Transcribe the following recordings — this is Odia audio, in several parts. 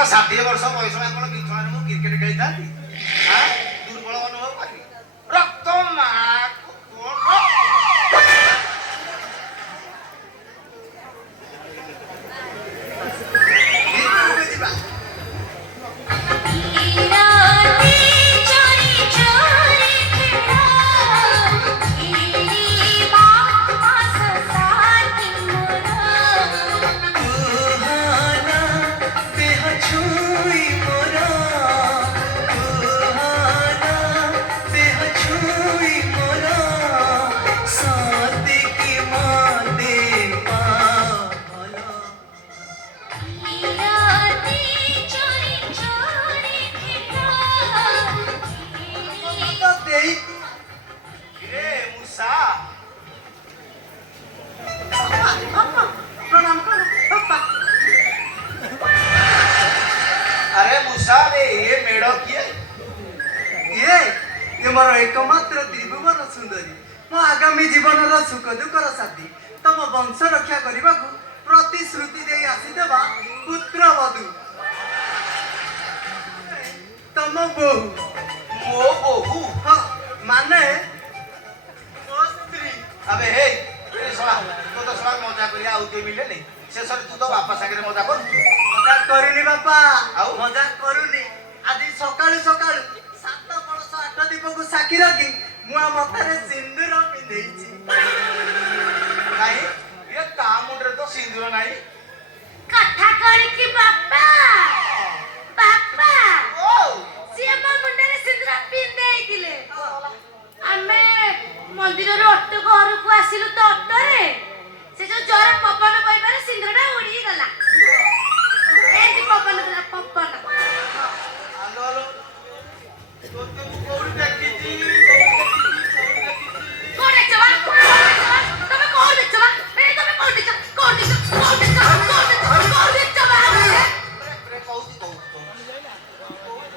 କେବଳ 60 ବର୍ଷ ବୟସ ଆପଣ ବିଛଣାରେ ମୁଁ କ୍ରିକେଟ ଖେଳିଥାନ୍ତି ଦୁର୍ବଳ ଅନୁଭବ କରିବି ରକ୍ତ ମା मोर एकमात्र त्रिभुवन सुंदरी मो आगामी जीवन सुख दुखर साथी तम वंश रक्षा करने को प्रतिश्रुति दे आसीदेवा पुत्र वधु तम बोहू मो बोहू हाँ माने मो स्त्री अबे हे सला तो सला मजा करिया आउ के मिले नहीं शेष तू तो बापा सागरे मजा कर मजा करूनी बापा आउ मजा करूनी आज सकाळु सकाळु 7 कलश 8 दीप को साक्षी रखी मुआ मथारे सिंदूर पिंधेइछि नहीं ये ता मुंडरे तो सिंदूर नहीं कथा करी कि बापा बापा ओ सिए म मुंडरे सिंदूर पिंधेइथिले आमे मंदिर रो ऑटो घर को आसिलु तो ऑटो रे से जो जर पवन पइबारे सिंदूरटा उड़ी गला एंती पवन गला पवन आलो आलो तो ते कोउडी देखिजी कोन देखछवा तमे कोन देखछवा ए तमे कोन देखछ कोन देखछ कोन देखछ कोन देखछवा प्रे कहूची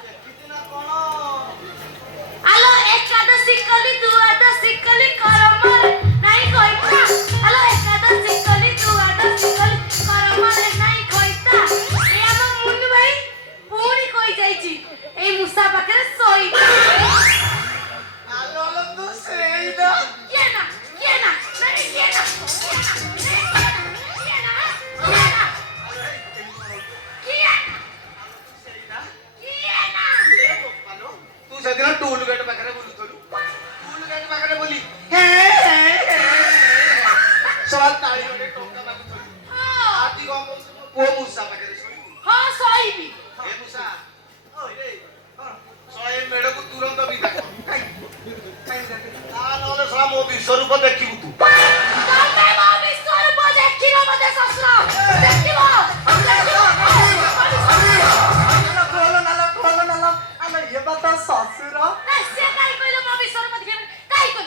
देखिजी ना कोन आलो एकादशी कली द्वादशी कली करमर नाही कइता आलो एकादशी कली द्वादशी कली करमर नाही कइता ए हम मुन्नु भाई पूरी कइ जाईची ए मुसा पाखरे सोईता आलो आलो तू सेईदा ये ना नहीं ये ना तू सेदिन टूल गेट पाखरे बोलुथलु टूल गेट पाखरे बोली सला ताळी ओटे टोका मागुथलु आती गम को मुसा पाखरे सोई हां सोईबी ए मुसा ओ रे सोए मेड को तुरंत बिदा कर आ नले सला मो विश्वरूप देखिबु तू तमे मो विश्वरूप देखिबो मते ससुर देखिबो खोलो नाला आमे ये बात ससुर से काई कइलो मो विश्वरूप देखिबो काई कल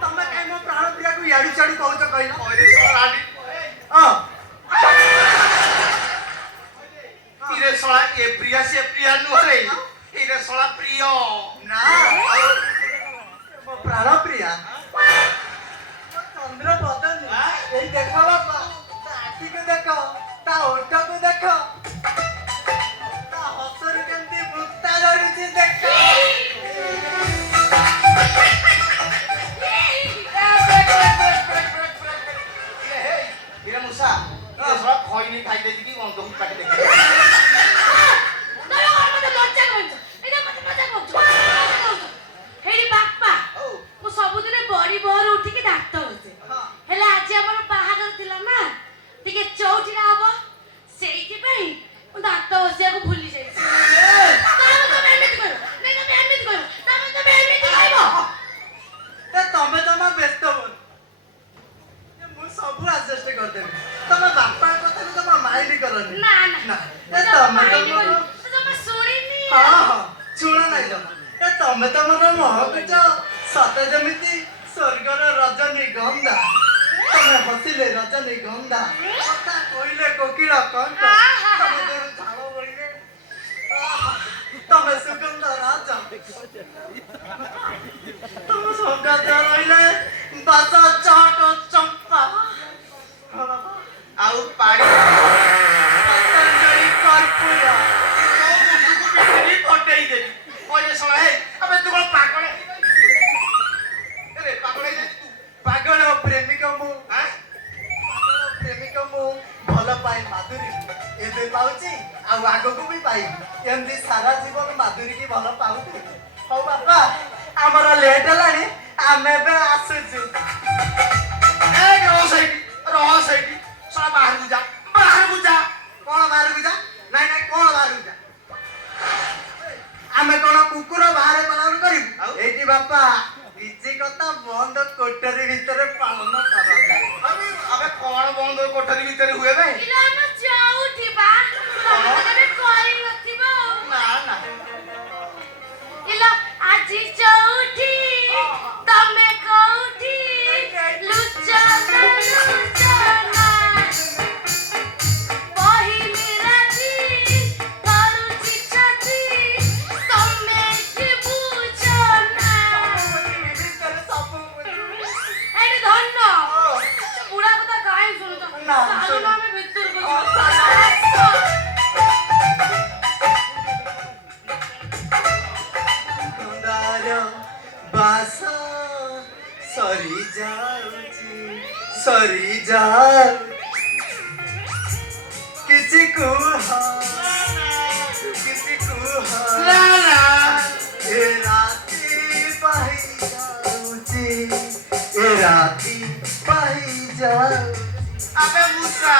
तमे काई मो प्राण प्रिया को याडू चाडू कहउछ कहिलो ओरे सला राडी इरे सला ए प्रिया से प्रिया नुहरे इरे सला प्रिय ना मो प्राण प्रिया चंद्र बदन ए देखो बापा ता आखी को देखो ता ओठ को देखो ता हसर केंती मुक्ता धरिछि देखो इरे मुसा इरे सला खइनी खाइ दे दिबी बंद होई पाके देख तमे मते लज्जा करछ एटा मते मजा करछ हेरी बाप्पा मु सबुदिने बड़ी बोर उठी के दांत बसे हेला आज हमर बाहागर थिला ना टिके चौठी ना हबो सेइति पई मु दांत बसिया को भूली जाई तमे एमिति करो तमे एमिति कहबो ते तमे तमा व्यस्त हो ये मु सब एडजस्ट कर देबे तमे बापा कथा को तमा माइंड करनी ना ए तमे तमे सुरिनी हां सुना नहीं जमा ए तमे तमर महकुच सत जमिति स्वर्गर रजनीगंधा तमे हसिले रजनीगंधा कथा कइले कोकिल कंठ तमे देर झाଳ बइले तमे सुगंध राजा तमे सौगात रइले बासा चाट चंपा हां बाबा ମୋର ମାଧୁରୀ କି ଭଲ ପାଉଥିଲି। ହଉ ବାପା ଆମର ଲେଟ୍ ହେଲାଣି ଆମେ ଏବେ ଆସୁଛୁ। ରହ ସେଇଠି ଶଳା ବାହାରକୁ ଯା ବାହାରକୁ ଯା। କଣ ବାହାରକୁ ଯା? ନାଇଁ ନାଇଁ କଣ ବାହାରକୁ ଯା? ଆମେ କଣ କୁକୁର ବାହାରେ ପାଳନ କରିବୁ? ଏଇଠି ବାପା କିଛି କଥା ବନ୍ଦ କୋଠରୀ ଭିତରେ ପାଳନ କରାଯାଏ। ଆବେ କଣ ବନ୍ଦ କୋଠରୀ ଭିତରେ ହୁଏ ବେ? ଇଲୋ ଆମ ଚଉଠି ବା ତମେ କେବେ କରିନଥିବ। ନା ନା ଇଲୋ ଆଜି ଚଉଠି ତମେ କୋଉଠି ଲୁଚନା ଲୁଚନା ପହିଲି ରାତି କରୁଛି ଛାତି ତମେ କି ବୁଝନା ଭିତରେ ସବୁ ଏଠି ଧନ ବୁଢା କଥା କାହିଁ ଶୁଣୁଛ? ନା, ଚାଲୁନ ଆମେ ଭିତରକୁ ଯିବା। ସୁନ୍ଦର ବାସ ସରି ଯାଉଛି ସରି ଯାଉଛି କିଛି କୁହ ନା ନା ଏ ରାତି ପାହି ଯାଉଛି ଏ ରାତି ପାହି ଯାଉଛି ଆବେ ମୂଷା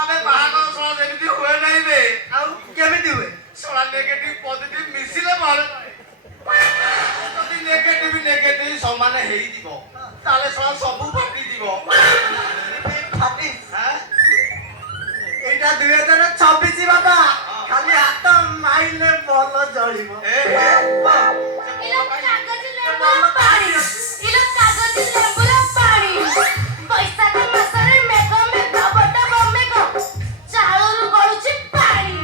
ଆବେ ବାହାଘର ଶଳା ଯେମିତି ହୁଏ ନାହିଁ ବେ। ଆଉ କେମିତି ହୁଏ? ଶଳା ନେଗେଟିଭ ପଜିଟିଭ ମିଶିଲେ ଭଲ। ଯଦି ନେଗେଟିଭ ସମାନ ହେଇଯିବ ତାହେଲେ ଶଳା ସବୁ ଫାଟିଯିବ। ଫାଟି ଆଁ? ଏଇଟା 2026 ବାବା ଖାଲି ହାତ ମାଇଲେ ଭଲ ଜଳିବ। ଇଲୋ କାଗଜ ଲେମ୍ବୁର ପାଣି ଇଲୋ କାଗଜ ଲେମ୍ବୁର ପାଣି ବୈଶାଖ ମାସରେ ମେଘ ମେଘ ବଡ ମେଘ ଚାଳରୁ ଗଳୁଛି ପାଣି।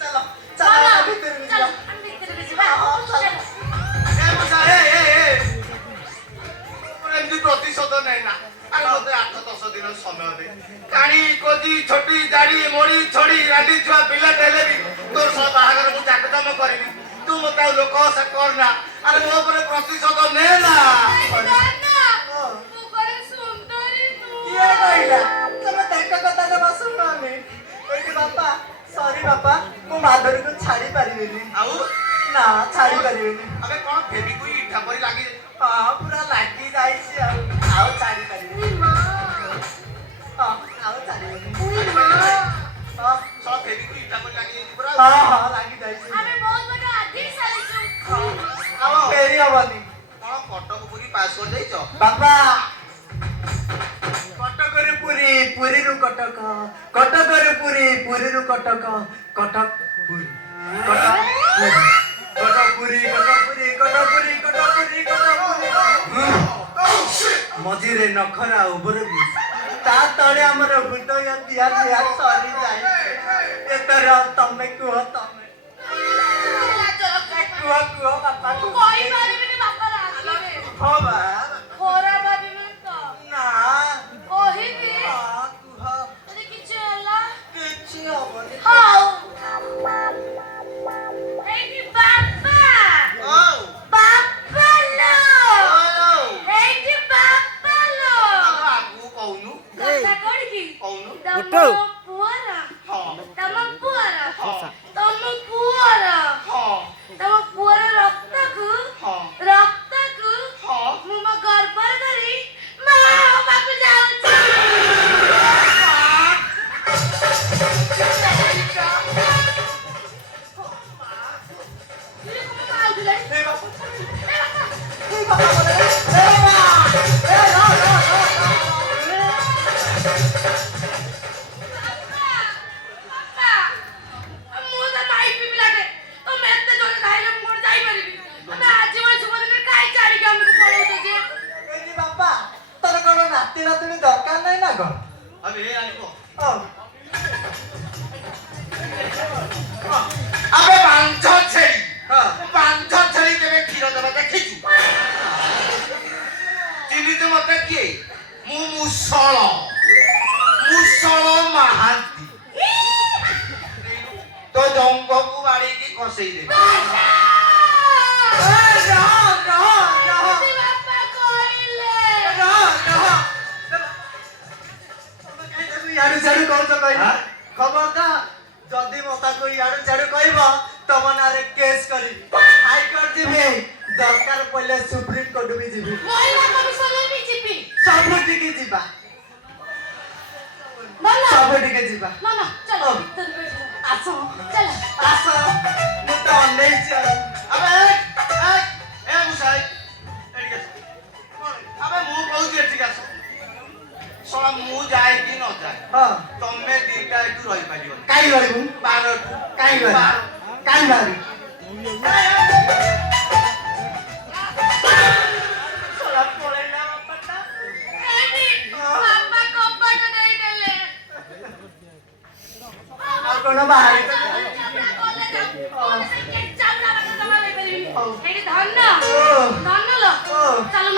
ଚାଲ ଚାଲ ଚାଲ ଭିତରକୁ ଚାଲ ଯିବା। ଆମେ ଭିତରକୁ ଯିବା। ଚାଲ। ଚାଲ। ଏ ମୂଷା ମୋର ଏମିତି ପ୍ରତିଶୋଧ ନାହିଁ ନା। ଆରେ ମୋତେ 8-10 ଦିନ ସମୟ ଦେ। କାଣି କୋଜି ଛୋଟି ଦାଢ଼ି ମୋଡ଼ି ଛଡ଼ି ରାଣ୍ଡି ଛୁଆ ପିଲାଟେ ହେଲେ ବି ତୋର ସହ ବାହାଘର ମୁଁ ଜାକଜମ କରିବି। ତୁ ମୋତେ ଆଉ ଲୋକ ହସା କରନା। ଆରେ ମୋ ଉପରେ ପ୍ରତିଶୋଧ ନେ ନା। ମୁଁ କଣ ସୁନ୍ଦରୀ ନୁହଁ? କିଏ କହିଲା? ତମେ ତାଙ୍କ କଥା ଜମା ଶୁଣନି। ଏଇଠି ବାପା ସରି ବାପା ମୁଁ ମାଧୁରୀକୁ ଛାଡ଼ି ପାରିବିନି। ଆଉ ନା ଛାଡ଼ି ପାରିବିନି। ଆବେ କଣ ଫେବିକୁଇ ଇଠା ପରି ଲାଗି ହଁ ପୁରା ଲାଗି ଯାଇଛି ଆଉ ଛାଡ଼ି ପାରିବିନି। ହଁ ଆଉ ଛାଡ଼ିବିନି। ହଁ ସହ ଫେବିକୁଇ ଇଠା ପରି ଲାଗି ଯାଇଛି ପୁରା। ହଁ ଲାଗି ଯାଇଛି। ଆମେ ବହୁତ ବଡ ଆଗେଇ ସାରିଛୁ। ଆଉ ଫେରି ହବନି। କଣ କଟକ ପୁରୀ ପାସ୍ କରି ଯାଇଛ? ବାପା କଟକରୁ ପୁରୀ ପୁରୀରୁ କଟକ କଟକରୁ ପୁରୀ ପୁରୀରୁ କଟକ କଟକ ପୁରୀ କଟକ ପୁରୀ କଟକ ପୁରୀ କଟକ ପୁରୀ କଟକ ପୁରୀ କଟକ ପୁରୀ ମଝିରେ ନଖରା ଓଭର ବ୍ରିଜ ତା ତଳେ ଆମର ହୃଦୟ ଦିଆ ଦିଆ ସରି ଯାଇଛି। ଏଥର ତମେ କୁହ ତମେ କୁହ କୁହ ବାପା ମୁଁ କୁହ। କହିପାରିବିନି ବାପା ରାଗିବେ। ହଁ ବା ଖରାପ ଭାବିବେନି ତ? ନା କହିବି କୁହ ଯଦି କିଛି ହେଲା କିଛି ହବନି। ହଉ ଏଇଠି ବାପା ବାପା ଲୋ ଏଇଠି ବାପା ଲୋ ଆଗକୁ କହୁନୁ କଥା କୋଉଠି କହୁନୁ। ତମ ପୁଅର ହଁ ତମ ପୁଅର ହଁ ତମ ପୁଅର ହଁ ତମ ପୁଅର ରକ୍ତକୁ ହଁ ହଁ ମୁଁ ମୋ ଗର୍ଭରେ ଧରି ମା ହବାକୁ ଯାଉଛି। ଦରକାର ନାହିଁ ନା କଣ? ଆବେ ଆଣିବ ହଁ ଆବେ ବାଞ୍ଝ ଛେଳି ହଁ ବାଞ୍ଝ ଛେଳି କେବେ କ୍ଷୀର ଦେବା ଦେଖିଛୁ? ଚିହ୍ନିଛୁ ମତେ କିଏ? ମୁଁ ମୁଷଳ ମାହାନ୍ତି। ତୋ ଜଙ୍ଘକୁ ବାଡେଇକି ଖସେଇ ଦେବି। ଇଆଡୁ ସିଆଡୁ କହୁଛ କହିଲା ଖବରଦାର କଥା କୁ ଇଆଡୁ ସିଆଡୁ କହିବ ତମ ନାଁରେ କେସ୍ କରିବି ହାଇକୋର୍ଟ ଯିବି ଦରକାର ପଇଲେ ସୁପ୍ରିମ କୋର୍ଟ ବି ଯିବି ମହିଳା କମିଶନର ବି ଯିବି ସବୁଠିକି ଯିବା ନା ନା ସବୁଠିକି ଯିବା ନା ନା ଚलो ଓ। ଭିତରକୁ ଯିବା। ଆସ ଚଲ ଆସ ମୁଁ ତ ଅନେଇଛି ଆଉ আবে এ মুসাই এদিকে আস। আবে মু কହୁଛି এଠିକି আস ଶଳା ମୁଁ ଯାଏ କି ନ ଯାଏ ହଁ ତମେ ଦିଟା ଏଠୁ ରହିପାରିବନି କାହିଁ କରିବୁ ବାରଠୁ କାହିଁ କରିବୁ କାହିଁ ବାହାରି ଶଳା ପଳେଇଲା ବାପାଟା ଏଠି ବାପା କବାଟ ଦେଇଦେଲେ ଆଉ କଣ ବାହାରି ଏଠି ଧନ ଓ। ଧନ ଲୋ ଓ। ଚାଲ